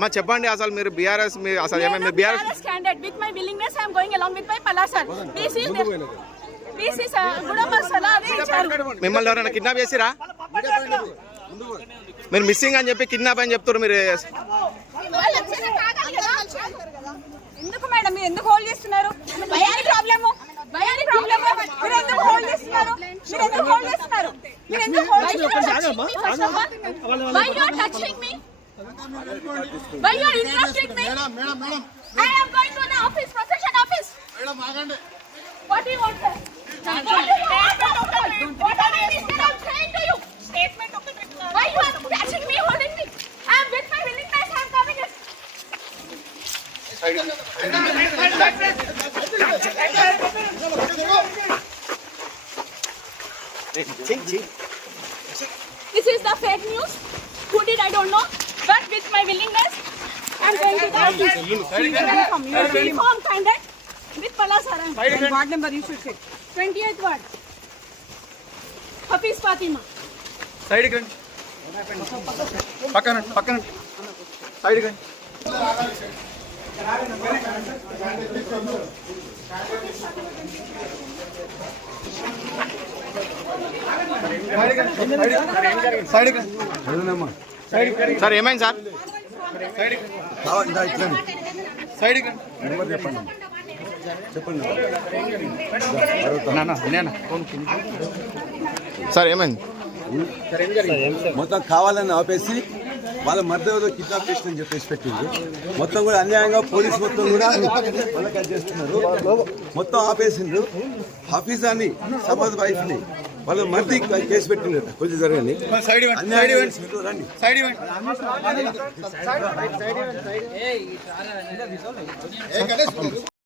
మా చెప్పండి అసలు మీరు బీఆర్ఎస్ అసలు ఏమైనా BRS candidate with my willingness I am going along with my Palla sir. This is Gudama Salade icharu. మిమ్మల్ని ఎవరైనా కిడ్నాప్ చేసిరా? మీరు మిస్సింగ్ అని చెప్పి కిడ్నాప్ అని చెప్తారు మీరు. ఎందుకు మేడం మీరు ఎందుకు హోల్డ్ చేస్తున్నారు? భయాని ప్రాబ్లము మీరు ఎందుకు హోల్డ్ చేస్తున్నారు? మీరు ఎందుకు హోల్డ్ చేస్తున్నారు? Why you are touching me? Why you are interrupting me? Madam. I am going to an office, profession office. Madam, agande. What do you want, sir? What are you saying to you? Statement of the witness. Why you are touching me, holding me? I am with my willingness. I am coming. This is the fake news. Who did I don't know. But with my willingness, I am going to the office. You are informed, candidate. With Palla sir. Ward number you should say. 28th ward. Hafiz Fatima. Side gun. Pakkan. Side gun. Side gun. Sir ఏమైంది sir? Side gun. Sir ఏమైంది? మొత్తం కావాలని ఆపేసి వాళ్ళ మధ్య కిడ్నాప్ చేసిందని చెప్పేసి పెట్టింది. మొత్తం కూడా అన్యాయంగా పోలీసు మొత్తం కూడా వాళ్ళకి చేస్తున్నారు. మొత్తం ఆపేసిండ్రు. హఫీజాని సమాజ్ వైఫ్ ని వాళ్ళ మధ్య కేసు పెట్టిండ్రు. కొంచెం జరగండి. రండి.